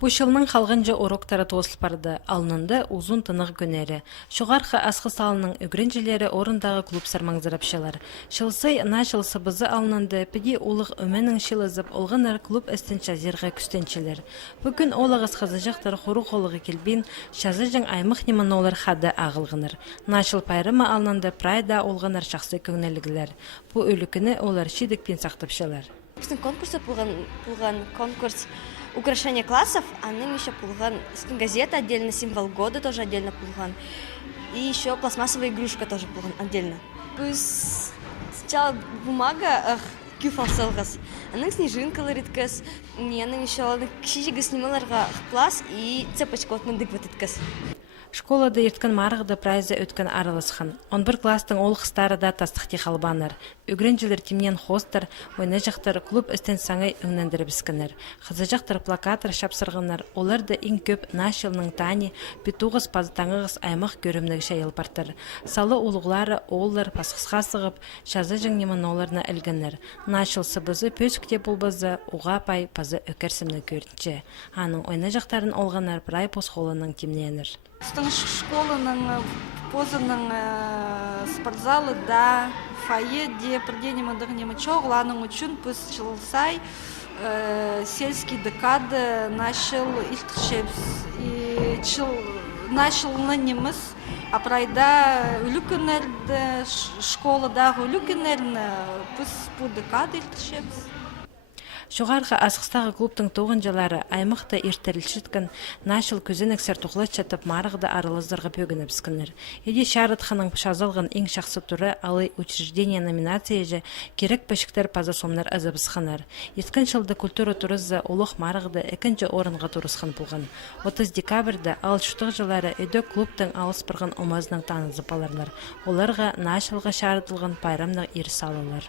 Бу жылның халгынча уроктары тосылып барды. Алнында узун тынық көнері. Шугарха асқы салының үгренчелері орындағы клуб сармаңзырапшалар. Шылсый на шылсыбызы алнында педи улық өменің шылызып олғынар клуб әстенча зерға күстенчелер. Бүгін олағыз қазыжақтар хору қолығы келбен шазыжың аймық неман олар хады ағылғыныр. Нашыл пайрымы алнында прайда олғынар шақсы көңнелігілер. Бу өлікіні олар шидікпен сақтапшалар. Конкурсы пулган конкурс украшения классов, а ныне еще пулган газета отдельно, символ года тоже отдельно пулган. И еще пластмассовая игрушка тоже пулган отдельно. Пусть сначала бумага кюфалсалгас, аның снежинка лариткас, не аның еще кшижига снималарга плас и цепочка от мындык ватыткас. Школада ерткін марғыда прайза өткен аралысқан. 11 кластың олықстары да тастықты қалбаныр. Үгренжілер темнен хостар, ойна жақтар клуб істен саңай өңнендірі біскінер. Қызы жақтар плакатыр шапсырғынар, олар да ең көп нашылның тани, бетуғыз пазытаңығыз аймақ көрімнігі шайыл партыр. Салы олығлары олар пасқысқа сығып, шазы жыңнемін оларына әлгінер. Нашыл сыбызы пөскте болбазы, уға пай пазы өкерсімні көрінче. Аның ойна жақтарын олғанар прай посқолының темненір. Школының позының спортзалы да фойе де бірденемі дығынемі чоғланың үшін пүс жылсай сельский декады нашыл илтішепс. Нашылны неміз апрайда үлікінерді школадағы үлікінерді пүс бұ декады илтішепс. Шуғарға асқыстағы клубтың тоғынжалары аймақта ертірілшіткен нашыл көзінік сәртуқлат чатып марығда арылыздырға бөгініп скінір. Еде шарытханың шазалған ең шақсы түрі алы учреждения номинация же керек пәшіктер пазасомнар азабысқанар. Ескін жылды культура турызы олық марығда екінші орынға турысқан болған. 30 декабрда алшытық жылары өді клубтың алыс бірғын омазының таңызы баларлар. Оларға нашылға шарытылған пайрамның ері салалар.